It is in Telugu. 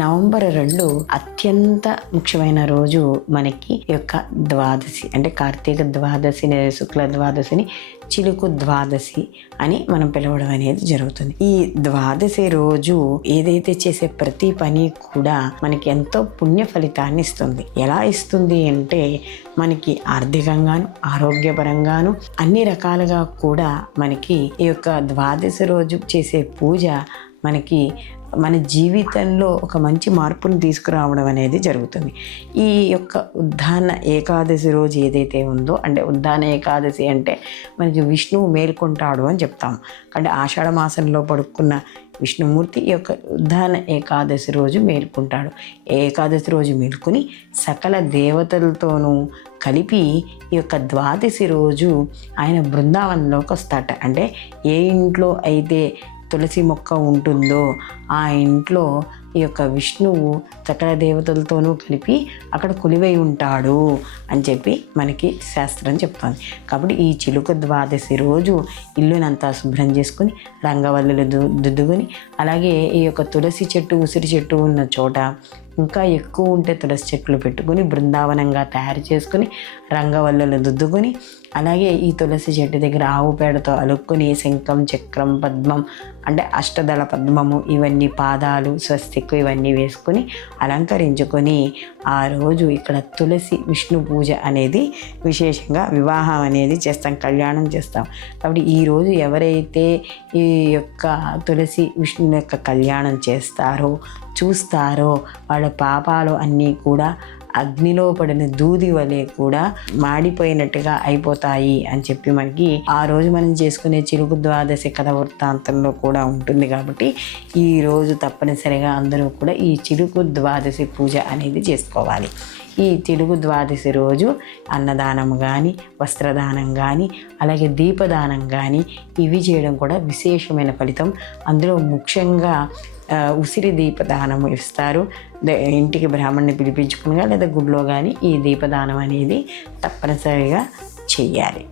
నవంబర్ 2 అత్యంత ముఖ్యమైన రోజు మనకి ఈ యొక్క ద్వాదశి, అంటే కార్తీక ద్వాదశిని, శుక్ల ద్వాదశిని చిలుకు ద్వాదశి అని మనం పిలవడం అనేది జరుగుతుంది. ఈ ద్వాదశి రోజు ఏదైతే చేసే ప్రతి పని కూడా మనకి ఎంతో పుణ్య ఫలితాన్ని ఇస్తుంది. ఎలా ఇస్తుంది అంటే మనకి ఆర్థికంగాను, ఆరోగ్యపరంగాను అన్ని రకాలుగా కూడా మనకి ఈ యొక్క ద్వాదశి రోజు చేసే పూజ మనకి మన జీవితంలో ఒక మంచి మార్పును తీసుకురావడం అనేది జరుగుతుంది. ఈ యొక్క ఉద్దాన ఏకాదశి రోజు ఏదైతే ఉందో, అంటే ఉద్దాన ఏకాదశి అంటే మనకి విష్ణువు మేల్కొంటాడు అని చెప్తాం. అంటే ఆషాఢ మాసంలో పడుకున్న విష్ణుమూర్తి ఈ యొక్క ఉద్దాన ఏకాదశి రోజు మేల్కొంటాడు. ఏకాదశి రోజు మేల్కొని సకల దేవతలతోనూ కలిపి ఈ యొక్క ద్వాదశి రోజు ఆయన బృందావనంలోకి వస్తాట. అంటే ఏ ఇంట్లో అయితే తులసి మొక్క ఉంటుందో ఆ ఇంట్లో ఈ యొక్క విష్ణువు సకల దేవతలతోనూ కలిపి అక్కడ కొలువై ఉంటాడు అని చెప్పి మనకి శాస్త్రం చెప్తుంది. కాబట్టి ఈ చిలుక ద్వాదశి రోజు ఇల్లునంతా శుభ్రం చేసుకుని రంగవల్లులు దుద్దుకొని, అలాగే ఈ యొక్క తులసి చెట్టు, ఉసిరి చెట్టు ఉన్న చోట ఇంకా ఎక్కువ ఉంటే తులసి చెట్లు పెట్టుకుని బృందావనంగా తయారు చేసుకుని రంగవల్లులు దుద్దుకొని, అలాగే ఈ తులసి చెట్టు దగ్గర ఆవు పేడతో అలుక్కుని శంఖం, చక్రం, పద్మం అంటే అష్టదళ పద్మము ఇవన్నీ, పాదాలు, స్వస్తిక్ ఇవన్నీ వేసుకొని అలంకరించుకొని ఆ రోజు ఇక్కడ తులసి విష్ణు పూజ అనేది విశేషంగా వివాహం అనేది చేస్తాం, కళ్యాణం చేస్తాం. కాబట్టి ఈరోజు ఎవరైతే ఈ యొక్క తులసి విష్ణు యొక్క కళ్యాణం చేస్తారో, చూస్తారో వాళ్ళ పాపాలు అన్నీ కూడా అగ్నిలో పడిన దూది వలె కూడా మాడిపోయినట్టుగా అయిపోతాయి అని చెప్పి మనకి ఆ రోజు మనం చేసుకునే చిలుకు ద్వాదశి కథ వృత్తాంతంలో కూడా ఉంటుంది. కాబట్టి ఈ రోజు తప్పనిసరిగా అందరూ కూడా ఈ చిలుకు ద్వాదశి పూజ అనేది చేసుకోవాలి. ఈ చిలుకు ద్వాదశి రోజు అన్నదానం కానీ, వస్త్రదానం కానీ, అలాగే దీపదానం కానీ ఇవి చేయడం కూడా విశేషమైన ఫలితం. అందులో ముఖ్యంగా ఉసిరి దీపదానం ఇస్తారు. ఇంటికి బ్రాహ్మణ్ణి పిలిపించుకునిగా లేదా గుడిలో కానీ ఈ దీపదానం అనేది తప్పనిసరిగా చెయ్యాలి.